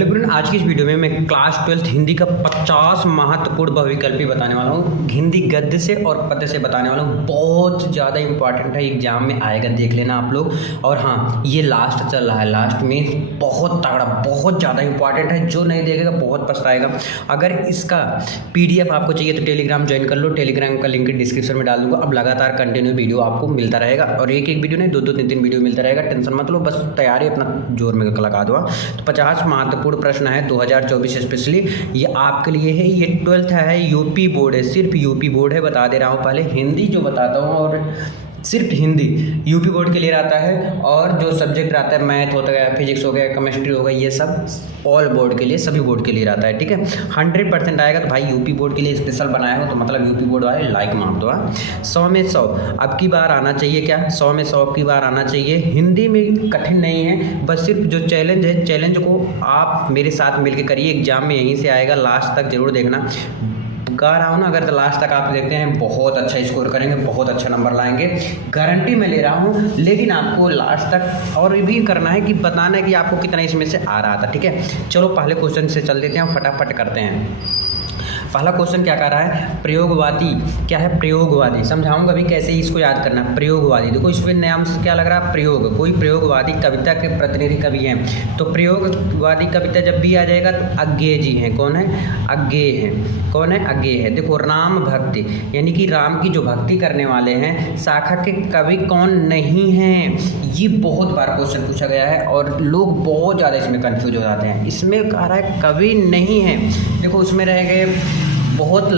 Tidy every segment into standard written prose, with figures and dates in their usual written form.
Hello friend, आज की इस वीडियो में मैं क्लास 12 हिंदी का 50 महत्वपूर्ण बहुविकल्पी बताने वाला हूँ। हिंदी गद्य से और पद्य से बताने वाला हूँ। बहुत ज़्यादा इंपॉर्टेंट है, एग्जाम में आएगा, देख लेना आप लोग। और हाँ, ये लास्ट चल रहा है, लास्ट में बहुत तगड़ा, बहुत ज़्यादा इंपॉर्टेंट है। जो नहीं देखेगा बहुत पछताएगा। अगर इसका PDF आपको चाहिए तो टेलीग्राम ज्वाइन कर लो। टेलीग्राम का लिंक डिस्क्रिप्शन में डाल दूंगा। अब लगातार कंटिन्यू वीडियो आपको मिलता रहेगा और एक वीडियो नहीं, दो तीन वीडियो मिलता रहेगा। टेंशन मत लो, बस तैयारी अपना जोर में लगा दो। तो 50 महत्वपूर्ण प्रश्न है 2024 स्पेशली ये आपके लिए है। ये 12th है, यूपी बोर्ड है, सिर्फ यूपी बोर्ड है। बता दे रहा हूँ, पहले हिंदी जो बताता हूँ, और सिर्फ हिंदी यूपी बोर्ड के लिए रहता है। और जो सब्जेक्ट रहता है, मैथ होता है, फिजिक्स हो गया, केमिस्ट्री हो गया, ये सब ऑल बोर्ड के लिए, सभी बोर्ड के लिए रहता है। ठीक है, 100% आएगा। तो भाई यूपी बोर्ड के लिए स्पेशल बनाया हो तो मतलब यूपी बोर्ड वाले लाइक मार दो। 100 में 100 अब की बार आना चाहिए। क्या 100 में 100 अब की बार आना चाहिए। हिंदी में कठिन नहीं है, बस सिर्फ जो चैलेंज है, चैलेंज को आप मेरे साथ मिलकर करिए। एग्जाम में यहीं से आएगा, लास्ट तक जरूर देखना। कह रहा हूँ ना, अगर तो लास्ट तक आप देखते हैं बहुत अच्छा स्कोर करेंगे, बहुत अच्छा नंबर लाएंगे, गारंटी मैं ले रहा हूँ। लेकिन आपको लास्ट तक और भी करना है कि बताना है कि आपको कितना इसमें से आ रहा था। ठीक है, चलो पहले क्वेश्चन से चल देते हैं, फटाफट करते हैं। पहला क्वेश्चन क्या कर रहा है, प्रयोगवादी। क्या है प्रयोगवादी, समझाऊंगा अभी कैसे इसको याद करना। प्रयोगवादी, देखो इसमें नाम से क्या लग रहा है, प्रयोग। कोई प्रयोगवादी कविता के प्रतिनिधि कवि हैं, तो प्रयोगवादी कविता जब भी आ जाएगा तो अज्ञेय जी हैं। कौन है, अज्ञेय हैं। कौन है, अज्ञेय है। देखो राम भक्ति, यानी कि राम की जो भक्ति करने वाले हैं, शाखा के कवि कौन नहीं हैं। ये बहुत बार क्वेश्चन पूछा गया है और लोग बहुत ज़्यादा इसमें कन्फ्यूज हो जाते हैं। इसमें कह रहा है कवि नहीं है। देखो उसमें रहेंगे, बहुत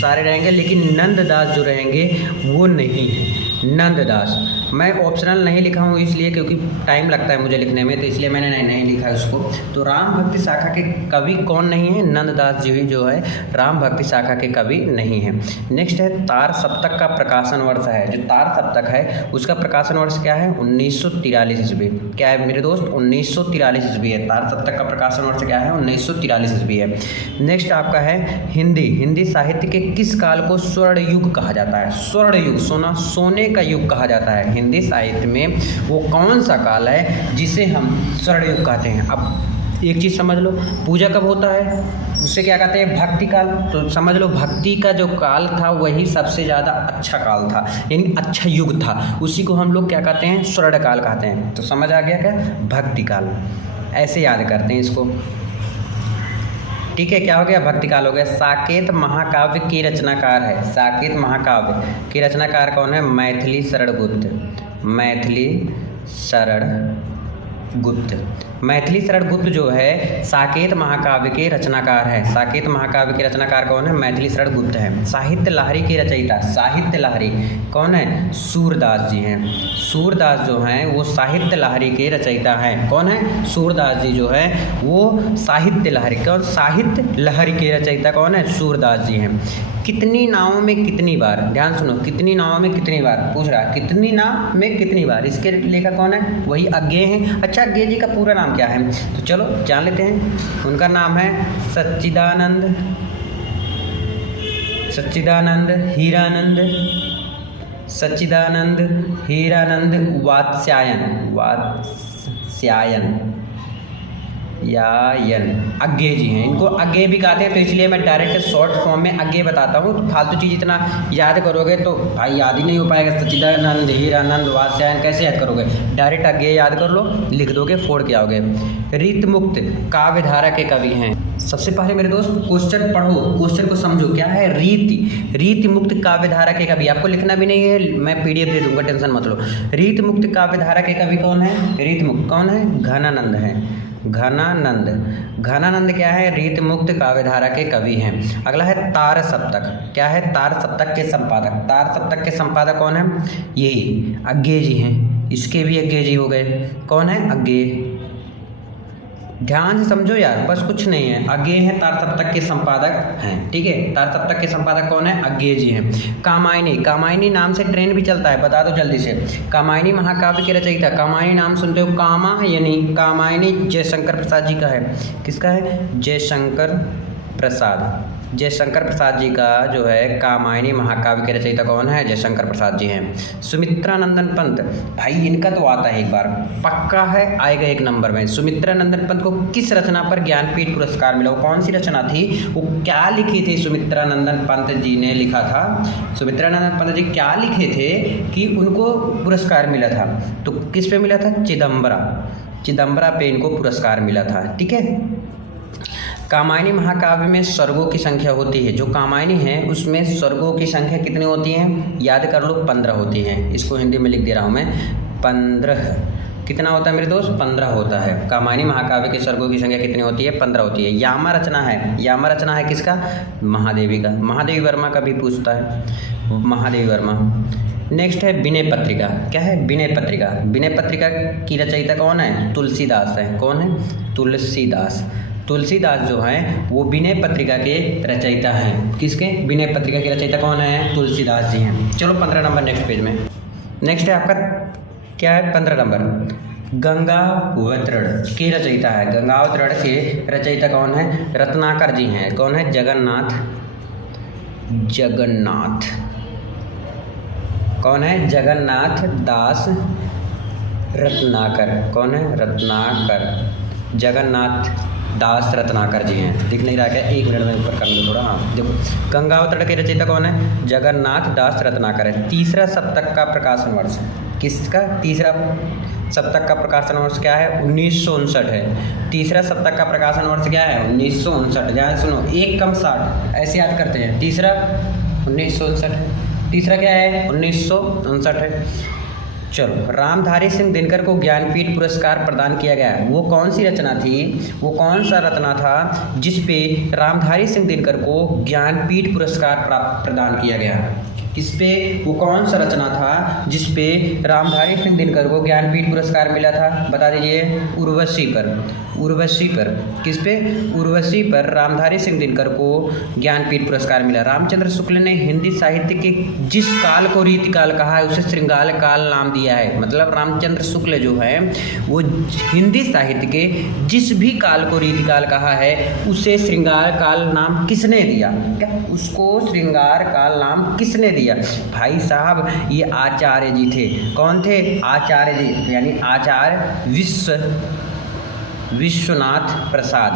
सारे रहेंगे, लेकिन नंददास जो रहेंगे वो नहीं है। नंददास मैं ऑप्शनल नहीं लिखा हूँ इसलिए क्योंकि टाइम लगता है मुझे लिखने में, तो इसलिए मैंने नहीं लिखा उसको। तो राम भक्ति शाखा के कवि कौन नहीं है, नंददास जी जो है राम भक्ति शाखा के कवि नहीं है। नेक्स्ट है तार सप्तक का प्रकाशन वर्ष है। जो तार सप्तक है उसका प्रकाशन वर्ष क्या है, 1943 ईस्वी। क्या है मेरे दोस्त, 1943 ईस्वी है। तार सप्तक का प्रकाशन वर्ष क्या है, 1943 ईस्वी है। नेक्स्ट आपका है हिंदी। हिंदी साहित्य के किस काल को स्वर्ण युग कहा जाता है। स्वर्ण युग, सोने का युग कहा जाता है। हिंदी साहित्य में वो कौन सा काल है जिसे हम स्वर्ण युग कहते हैं। अब एक चीज़ समझ लो, पूजा कब होता है उससे क्या कहते हैं, भक्ति काल। तो समझ लो भक्ति का जो काल था वही सबसे ज़्यादा अच्छा काल था, यानी अच्छा युग था। उसी को हम लोग क्या कहते हैं, स्वर्ण काल कहते हैं। तो समझ आ गया क्या, भक्ति काल। ऐसे याद करते हैं इसको। ठीक है, क्या हो गया, भक्ति काल हो गया। साकेत महाकाव्य की रचनाकार है। साकेत महाकाव्य की रचनाकार कौन है, मैथिली शरण गुप्त। मैथिली शरण गुप्त। मैथिली शरण गुप्त जो है साकेत महाकाव्य के रचनाकार है। साकेत महाकाव्य के रचनाकार कौन है, मैथिली शरण गुप्त है। साहित्य लहरी के रचयिता, साहित्य लहरी कौन है, सूरदास जी हैं। सूरदास जो हैं वो साहित्य लहरी के रचयिता हैं। कौन है, सूरदास जी जो है वो साहित्य लहरी, कौन, साहित्य लहरी के रचयिता कौन है, सूरदास जी हैं। कितनी नावों में कितनी बार, ध्यान सुनो, कितनी नावों में कितनी बार पूछ रहा है, कितनी नाव में कितनी बार। इसके लेखक कौन है, वही अज्ञेय हैं। अच्छा, अज्ञेय जी का पूरा नाम क्या है, तो चलो जान लेते हैं। उनका नाम है सच्चिदानंद, सच्चिदानंद हीरानंद, सच्चिदानंद हीरानंद वात्स्यायन, वात्स्यायन यायन। अज्ञेय जी हैं, इनको अज्ञेय भी कहते हैं। तो इसलिए मैं डायरेक्ट शॉर्ट फॉर्म में अज्ञेय बताता हूँ। तो फालतू चीज़ इतना याद करोगे तो भाई याद ही नहीं हो पाएगा। सच्चिदानंद हीरानंद वात्स्यायन कैसे याद करोगे, डायरेक्ट अज्ञेय याद कर लो, लिख दोगे, फोड़ के आओगे। रीत मुक्त काव्यधारा के कवि हैं। सबसे पहले मेरे दोस्त क्वेश्चन पढ़ो, क्वेश्चन को समझो। क्या है, रीति, रीति मुक्त काव्यधारा के कवि। आपको लिखना भी नहीं है, मैं PDF दे दूंगा, टेंशन मत लो। रीति मुक्त काव्यधारा के कवि कौन है, रीति मुक्त कौन है, घनानंद है। घनानंद, घनानंद क्या है, रीत मुक्त काव्यधारा के कवि हैं। अगला है तार सप्तक। क्या है, तार सप्तक के संपादक। तार सप्तक के संपादक कौन है, यही अज्ञेय जी हैं। इसके भी अज्ञेय जी हो गए। कौन है, अज्ञेय। ध्यान से समझो यार, बस कुछ नहीं है। अज्ञेय है, तार सप्तक के संपादक हैं। ठीक है, तार सप्तक के संपादक कौन है, अज्ञेय जी हैं। कामायनी, कामायनी नाम से ट्रेन भी चलता है, बता दो जल्दी से। कामायनी महाकाव्य के रचयिता, कामायनी नाम सुनते हो, कामा यानी कामायनी जयशंकर प्रसाद जी का है। किसका है, जयशंकर प्रसाद। जयशंकर प्रसाद जी का जो है कामायनी महाकाव्य के रचयिता कौन है? जयशंकर प्रसाद जी हैं। सुमित्रानंदन पंत, भाई इनका तो आता है एक बार, पक्का है, आएगा एक नंबर में। सुमित्रानंदन पंत को किस रचना पर ज्ञानपीठ पुरस्कार मिला? वो कौन सी रचना थी? वो क्या लिखी थी? सुमित्रानंदन पंत जी ने लिखा था, सुमित्रानंदन पंत जी क्या लिखे थे कि उनको पुरस्कार मिला था? तो किस पे मिला था? चिदम्बरा पे इनको पुरस्कार मिला था। ठीक है। कामायनी महाकाव्य में सर्गों की संख्या होती है, जो कामायनी है उसमें सर्गों की संख्या कितनी होती है? याद कर लो, 15 होती हैं। इसको हिंदी में लिख दे रहा हूँ मैं, 15। कितना होता है मेरे दोस्त? 15 होता है। कामायनी महाकाव्य के सर्गों की संख्या कितनी होती है? 15 होती है। यामा रचना है किसका? महादेवी का। महादेवी वर्मा का भी पूछता है, महादेवी वर्मा। नेक्स्ट है विनय पत्रिका। क्या है? विनय पत्रिका। विनय पत्रिका की रचयिता कौन है? तुलसीदास है। कौन है? तुलसीदास जो हैं वो विनय पत्रिका के रचयिता हैं। किसके? विनय पत्रिका के रचयिता कौन है? तुलसीदास जी हैं। चलो 15 नंबर नेक्स्ट पेज में। नेक्स्ट है आपका क्या है? 15 नंबर, गंगावतरण के रचयिता है। गंगावतरण के रचयिता कौन है? रत्नाकर जी हैं। कौन है? जगन्नाथ। कौन है? जगन्नाथ दास रत्नाकर। कौन है? रत्नाकर। जगन्नाथ दास रत्नाकर जी हैं। दिख नहीं रहा क्या? एक मिनट में ऊपर कर लो थोड़ा। हाँ देखो, गंगावतरण के रचयिता कौन है? जगन्नाथ दास रत्नाकर है। तीसरा सप्तक का प्रकाशन वर्ष किसका? तीसरा सप्तक का प्रकाशन वर्ष क्या है? 1959 है। तीसरा सप्तक का प्रकाशन वर्ष क्या है? 1959। ध्यान सुनो, 1 कम 60 ऐसे याद करते हैं। तीसरा 1959 है। तीसरा क्या है? 1959 है। चलो, रामधारी सिंह दिनकर को ज्ञानपीठ पुरस्कार प्रदान किया गया। वो कौन सी रचना थी? वो कौन सा रचना था जिस पे रामधारी सिंह दिनकर को ज्ञानपीठ पुरस्कार प्रदान किया गया? किस पे? वो कौन सा रचना था जिस पे रामधारी सिंह दिनकर को ज्ञानपीठ पुरस्कार मिला था? बता दीजिए। उर्वशी पर। किस पे? उर्वशी पर रामधारी सिंह दिनकर को ज्ञानपीठ पुरस्कार मिला। रामचंद्र शुक्ल ने हिंदी साहित्य के जिस काल को रीतिकाल कहा है उसे श्रृंगार काल नाम दिया है। मतलब रामचंद्र शुक्ल जो है वो हिंदी साहित्य के जिस भी काल को रीतिकाल कहा है उसे श्रृंगार काल नाम किसने दिया? क्या उसको श्रृंगार काल नाम किसने दिया? भाई साहब ये आचार्य जी थे। कौन थे? आचार्य जी, यानी आचार्य विश्वनाथ प्रसाद।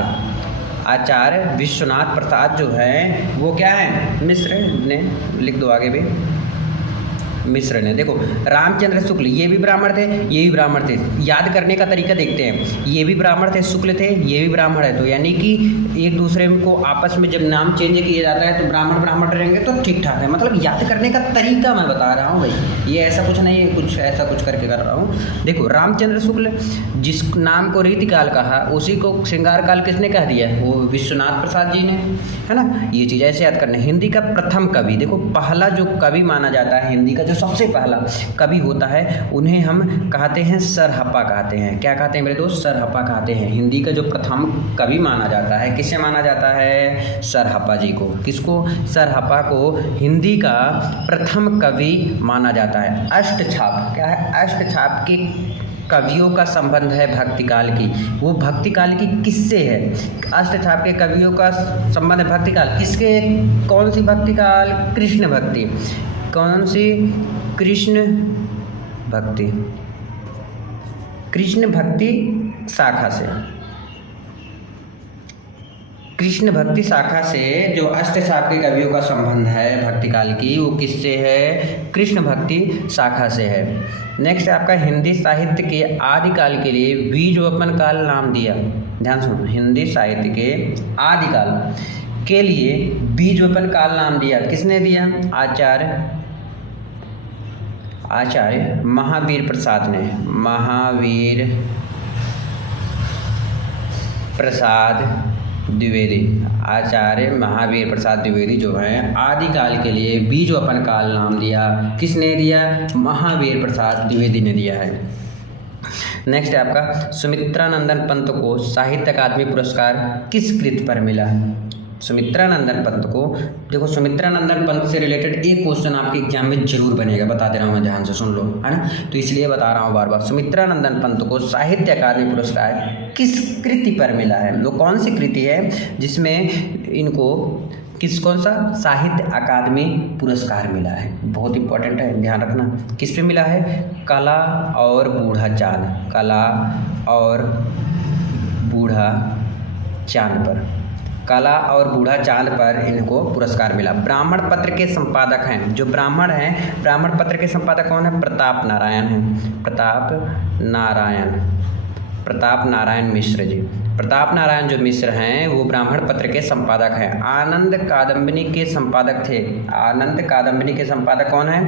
आचार्य विश्वनाथ प्रसाद जो है वो क्या है? मिश्र ने। लिख दो आगे भी, मिश्र ने। देखो, रामचंद्र शुक्ल ये भी ब्राह्मण थे, ये भी ब्राह्मण थे। याद करने का तरीका देखते हैं। ये भी ब्राह्मण थे, शुक्ल थे, ये भी ब्राह्मण है। तो यानी कि एक दूसरे को आपस में जब नाम चेंज किया जाता है तो ब्राह्मण रहेंगे तो ठीक ठाक है। मतलब याद करने का तरीका मैं बता रहा हूँ भाई, ये ऐसा कुछ नहीं है, कुछ ऐसा कुछ करके कर रहा हूँ। देखो, रामचंद्र शुक्ल जिस नाम को रीतिकाल कहा उसी को श्रृंगार काल किसने कह दिया? वो विश्वनाथ प्रसाद जी ने, है ना। ये चीज़ ऐसे याद करना। हिंदी का प्रथम कवि, देखो पहला जो कवि माना जाता है हिंदी का, सबसे पहला कवि होता है उन्हें हम कहते हैं सरहप्पा कहते हैं। क्या कहते हैं मेरे दोस्त? सरहप्पा कहते हैं। हिंदी का जो प्रथम कवि माना जाता है किसे माना जाता है? सरहप्पा जी को। किसको? सरहप्पा को हिंदी का प्रथम कवि माना जाता है। अष्टछाप क्या है? अष्टछाप के कवियों का संबंध है भक्तिकाल की। वो भक्तिकाल की किससे है? अष्टछाप के कवियों का संबंध है भक्तिकाल किसके? कौन सी भक्तिकाल? कृष्ण भक्ति। कौन सी? कृष्ण भक्ति शाखा से। कृष्ण भक्ति शाखा से जो अष्टछाप के कवियों का संबंध है भक्तिकाल की, वो किससे है? कृष्ण भक्ति शाखा से है। नेक्स्ट आपका हिंदी साहित्य के आदिकाल के लिए बीजोपन काल नाम दिया। ध्यान सुनो, हिंदी साहित्य के आदिकाल के लिए बीजोपन काल नाम दिया किसने दिया? आचार्य महावीर प्रसाद ने। महावीर प्रसाद द्विवेदी। आचार्य महावीर प्रसाद द्विवेदी जो हैं आदिकाल के लिए बीजोपन काल नाम दिया। किसने दिया? महावीर प्रसाद द्विवेदी ने दिया है। नेक्स्ट है आपका सुमित्रानंदन पंत को साहित्य अकादमी पुरस्कार किस कृति पर मिला? सुमित्रानंदन पंत को, देखो सुमित्रानंदन पंत से रिलेटेड एक क्वेश्चन आपके एग्जाम में जरूर बनेगा, बता दे रहा हूँ मैं, ध्यान से सुन लो, है ना। तो इसलिए बता रहा हूँ बार बार, सुमित्रानंदन पंत को साहित्य अकादमी पुरस्कार किस कृति पर मिला है? वो कौन सी कृति है जिसमें इनको किस कौन सा साहित्य अकादमी पुरस्कार मिला है, बहुत इंपॉर्टेंट है, ध्यान रखना। किस पे मिला है? कला और बूढ़ा चांद, कला और बूढ़ा चांद पर, कला और बूढ़ा चांद पर इनको पुरस्कार मिला। ब्राह्मण पत्र के संपादक हैं, जो ब्राह्मण हैं, ब्राह्मण पत्र के संपादक कौन है? प्रताप नारायण हैं, प्रताप नारायण मिश्र जी। प्रताप नारायण जो मिश्र हैं वो ब्राह्मण पत्र के संपादक हैं। आनंद कादम्बिनी के संपादक थे, आनंद कादम्बिनी के संपादक कौन है?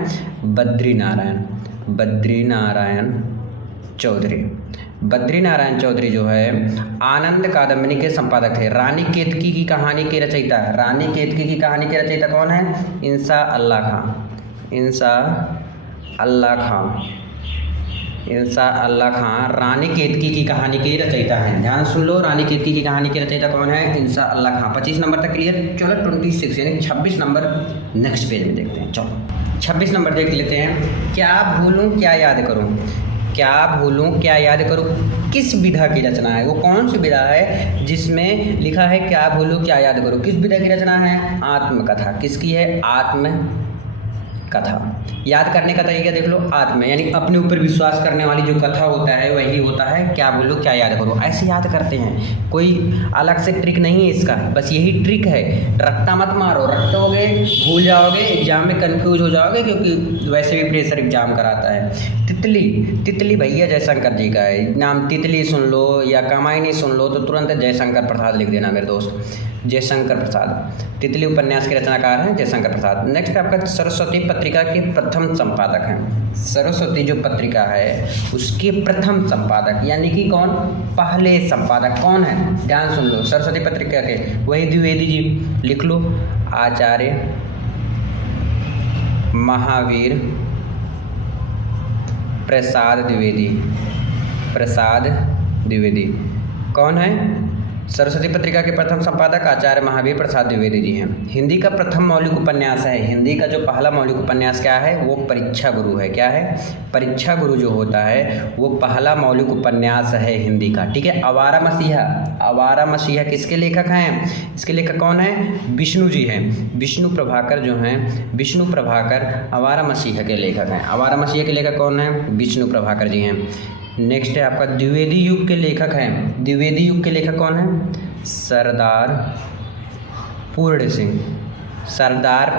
बद्रीनारायण चौधरी। बद्रीनारायण चौधरी जो है आनंद कादम्बिनी के संपादक थे। रानी केतकी की कहानी के रचयिता, रानी केतकी की कहानी के रचयिता कौन है? इंसा अल्लाह खां रानी केतकी की कहानी के रचयिता हैं। ध्यान सुन लो, रानी केतकी की कहानी के रचयिता कौन है? इंसा अल्लाह खां। 25 नंबर तक क्लियर। चलो 26 यानी 26 नंबर नेक्स्ट पेज में देखते हैं। चलो 26 नंबर देख लेते हैं। क्या भूलूं क्या याद करूं, क्या भूलूं क्या याद करूं किस विधा की रचना है? वो कौन सी विधा है जिसमें लिखा है क्या भूलूं क्या याद करूं? किस विधा की रचना है? आत्मकथा। किसकी है? आत्मकथा। याद करने का तरीका देख लो, आत्म यानी अपने ऊपर विश्वास करने वाली जो कथा होता है वही होता है क्या भूलूं क्या याद करूं। ऐसे याद करते हैं, कोई अलग से ट्रिक नहीं है इसका, बस यही ट्रिक है। रट्टा मत मारो, रटोगे भूल जाओगे, एग्जाम में कंफ्यूज हो जाओगे, क्योंकि वैसे भी प्रेशर एग्जाम कराता है। तितली भैया जयशंकर जी का है नाम। तितली सुन लो या कामायनी सुन लो तो तुरंत जयशंकर प्रसाद लिख देना मेरे दोस्त, जयशंकर प्रसाद। तितली उपन्यास के रचनाकार हैं जयशंकर प्रसाद। नेक्स्ट आपका सरस्वती पत्रिका के प्रथम संपादक हैं। सरस्वती जो पत्रिका है उसके प्रथम संपादक यानी कि कौन? पहले संपादक कौन है? ध्यान सुन लो, सरस्वती पत्रिका के वही द्विवेदी जी। लिख लो, आचार्य महावीर प्रसाद द्विवेदी। कौन है? सरस्वती पत्रिका के प्रथम संपादक आचार्य महावीर प्रसाद द्विवेदी जी हैं। हिंदी का प्रथम मौलिक उपन्यास है, हिंदी का जो पहला मौलिक उपन्यास क्या है? वो परीक्षा गुरु है। क्या है? परीक्षा गुरु जो होता है वो पहला मौलिक उपन्यास है हिंदी का। ठीक है। आवारा मसीहा किसके लेखक हैं? इसके लेखक कौन है? विष्णु जी हैं, विष्णु प्रभाकर जो हैं, विष्णु प्रभाकर आवारा मसीहा के लेखक हैं। आवारा मसीहा के लेखक कौन है? विष्णु प्रभाकर जी हैं। नेक्स्ट है आपका द्विवेदी युग के लेखक हैं। द्विवेदी युग के लेखक कौन है? सरदार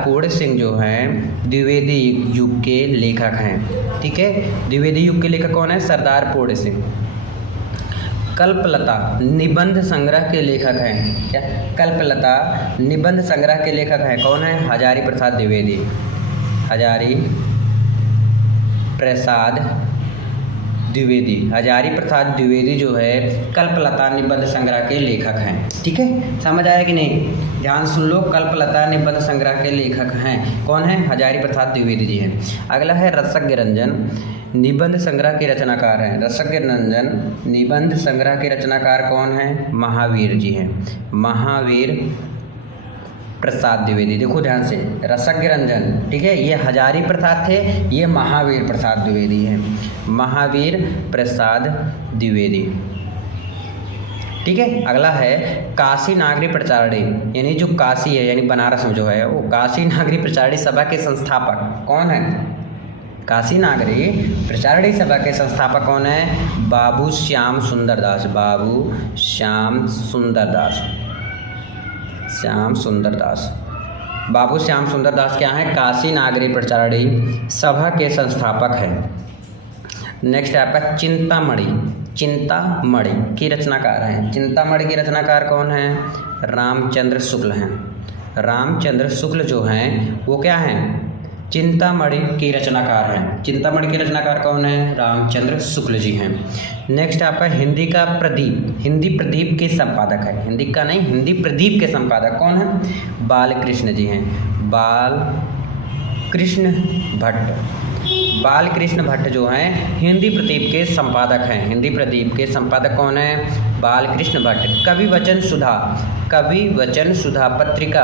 पूर्ण सिंह जो हैं द्विवेदी युग के लेखक हैं। ठीक है। द्विवेदी युग के लेखक कौन है? सरदार पूर्ण सिंह। कल्पलता निबंध संग्रह के लेखक हैं। क्या? कल्पलता निबंध संग्रह के लेखक हैं। कौन है? हजारी प्रसाद द्विवेदी। हजारी प्रसाद द्विवेदी जो है कल्पलता निबंध संग्रह के लेखक हैं। ठीक है, समझ आया कि नहीं? ध्यान सुन लो, कल्पलता निबंध संग्रह के लेखक हैं। कौन है? हजारी प्रसाद द्विवेदी जी हैं। अगला है रसज्ञ रंजन, निबंध संग्रह के रचनाकार हैं। रसज्ञ रंजन निबंध संग्रह के रचनाकार कौन है? महावीर जी हैं, महावीर प्रसाद द्विवेदी। देखो ध्यान से, रसज्ञ रंजन, ठीक है, ये हजारी प्रसाद थे, ये महावीर प्रसाद द्विवेदी हैं, महावीर प्रसाद द्विवेदी। ठीक है। अगला है काशी नागरी प्रचारणी, यानी जो काशी है यानी बनारस में जो है वो काशी नागरी प्रचारणी सभा के संस्थापक कौन है? काशी नागरी प्रचारणी सभा के संस्थापक कौन है? बाबू श्याम सुंदरदास। बाबू श्याम सुंदरदास क्या हैं? काशी नागरी प्रचारणी सभा के संस्थापक हैं। नेक्स्ट है आपका चिंतामणि की रचनाकार हैं। चिंतामणि के रचनाकार कौन हैं? रामचंद्र शुक्ल हैं। रामचंद्र शुक्ल जो हैं वो क्या हैं? चिंतामणि की रचनाकार हैं। चिंतामणि के रचनाकार कौन है? रामचंद्र शुक्ल जी हैं। नेक्स्ट आपका हिंदी का प्रदीप, हिंदी प्रदीप के संपादक है। हिंदी का नहीं, हिंदी प्रदीप के संपादक कौन है? बालकृष्ण जी हैं, बालकृष्ण भट्ट जो हैं हिंदी प्रदीप के संपादक हैं। हिंदी प्रदीप के संपादक कौन है? बालकृष्ण भट्ट। कवि वचन सुधा पत्रिका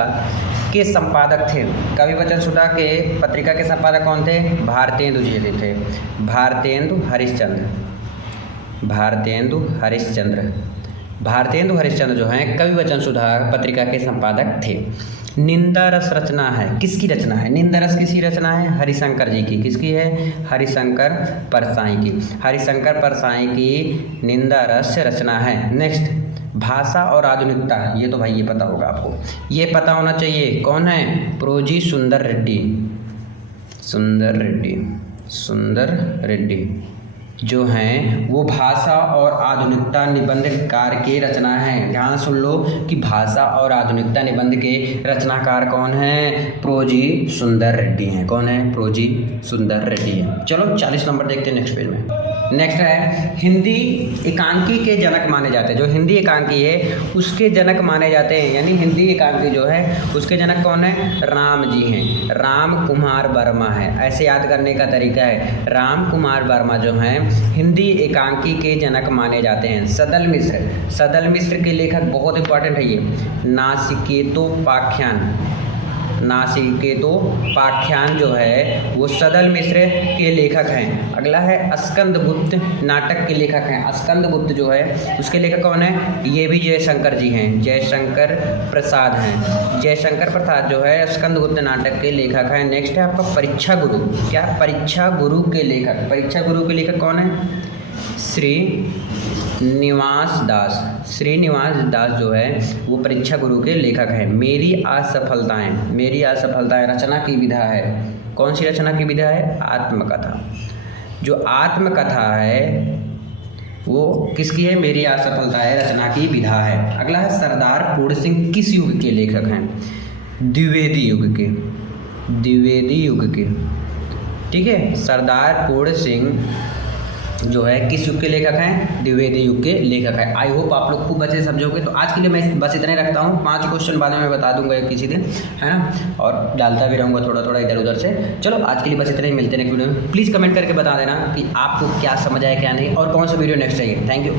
के संपादक थे। कवि वचन सुधा के पत्रिका के संपादक कौन थे? भारतेंदु जी थे, भारतेंदु हरिश्चंद्र। भारतेंदु हरिश्चंद्र जो हैं कवि वचन सुधा पत्रिका के संपादक थे। निंदा रस रचना है, किसकी रचना है? निंदा रस किसकी रचना है? हरिशंकर जी की। किसकी है? हरिशंकर परसाई की। हरिशंकर परसाई की निंदा रस रचना है। नेक्स्ट, भाषा और आधुनिकता, ये तो भाई ये पता होगा आपको, ये पता होना चाहिए। कौन है? प्रोजी सुंदर रेड्डी। सुंदर रेड्डी जो हैं वो भाषा और आधुनिकता निबंधकार के रचना हैं। ध्यान सुन लो कि भाषा और आधुनिकता निबंध के रचनाकार कौन हैं? प्रोजी सुंदर रेड्डी हैं। कौन है? प्रोजी सुंदर रेड्डी हैं। चलो 40 नंबर देखते हैं नेक्स्ट पेज में। नेक्स्ट है हिंदी एकांकी के जनक माने जाते हैं। जो हिंदी एकांकी है उसके जनक माने जाते हैं, यानी हिंदी एकांकी जो है उसके जनक कौन है? राम जी हैं। राम कुमार वर्मा है। ऐसे याद करने का तरीका है, राम कुमार वर्मा जो हैं हिंदी एकांकी के जनक माने जाते हैं। सदल मिश्र के लेखक बहुत इंपॉर्टेंट है ये। नासिकेतोपाख्यान जो है वो सदल मिश्र के लेखक हैं। अगला है स्कंदगुप्त, नाटक के लेखक हैं। स्कंदगुप्त जो है उसके लेखक कौन है? ये भी जयशंकर जी हैं, जयशंकर प्रसाद हैं। जयशंकर प्रसाद जो है स्कंदगुप्त नाटक के लेखक हैं। नेक्स्ट है आपका परीक्षा गुरु। क्या? परीक्षा गुरु के लेखक। परीक्षा गुरु के लेखक कौन है? श्रीनिवास दास जो है वो परीक्षा गुरु के लेखक हैं। मेरी असफलताएं रचना की विधा है। कौन सी रचना की विधा है? आत्मकथा। जो आत्मकथा है वो किसकी है? मेरी असफलताएं रचना की विधा है। अगला है सरदार पूर्ण सिंह किस युग के लेखक हैं? द्विवेदी युग के। ठीक है, सरदार पूर्ण सिंह जो है किस युग के लेखक हैं? द्विवेदी युग के लेखक हैं। आई होप आप लोग खूब अच्छे से समझोगे। तो आज के लिए मैं बस इतने रखता हूँ। 5 क्वेश्चन बाद में मैं बता दूंगा किसी दिन, है ना, और डालता भी रहूँगा थोड़ा इधर उधर से। चलो आज के लिए बस इतने ही, मिलते हैं नेक्स्ट वीडियो में। प्लीज़ कमेंट करके बता देना कि आपको क्या समझ आया क्या नहीं, और कौन सा वीडियो नेक्स्ट चाहिए। Thank you.